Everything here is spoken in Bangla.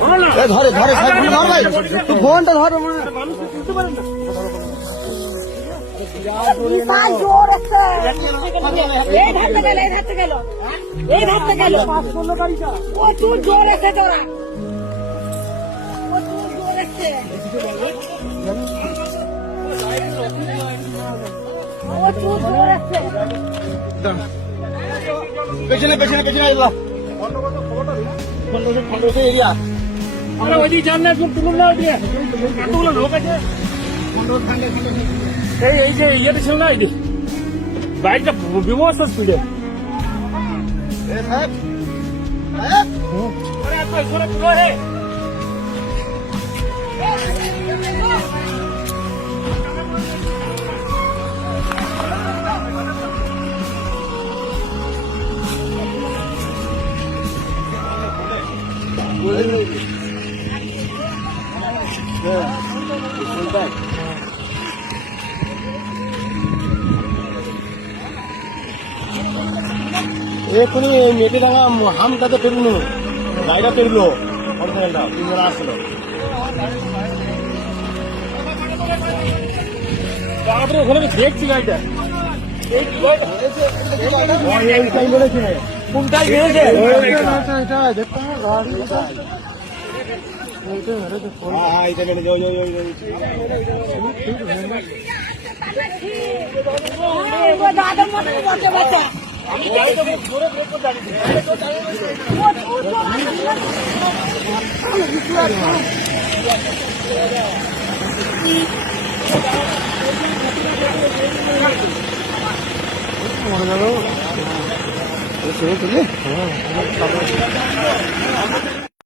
ধরে ধরে ধর ভাই ফোনটা ধরো বিশাল জোর আছে এই ধারতে গেল এই ধারতে গেল এই ধারতে গেল প্রচুর জোর আছে তোরা প্রচুর জোর আছে প্রচুর জোর আছে পেছনে পেছনে পেছনে এরিয়া আমরা ওইদিকে যান না একদম তুলুন না ওইদিকে এতগুলো লোক আছে এই যে ইয়েতে ছিল না এই বাইকটা বিমস্ত স্পিডে এখনই মেটে ডাঙা হামটাতে পেরুলো গাড়িটা পেরুলো অরিজিনালটা তিনজন আসছিল তারপরে ওখানে আমি দেখছি গাড়িটা কোনটাই ভেঙেছে দাদার মনে বসে বাচ্চা আমি গাড়িটা জোরে ব্রেক করে মনে গেল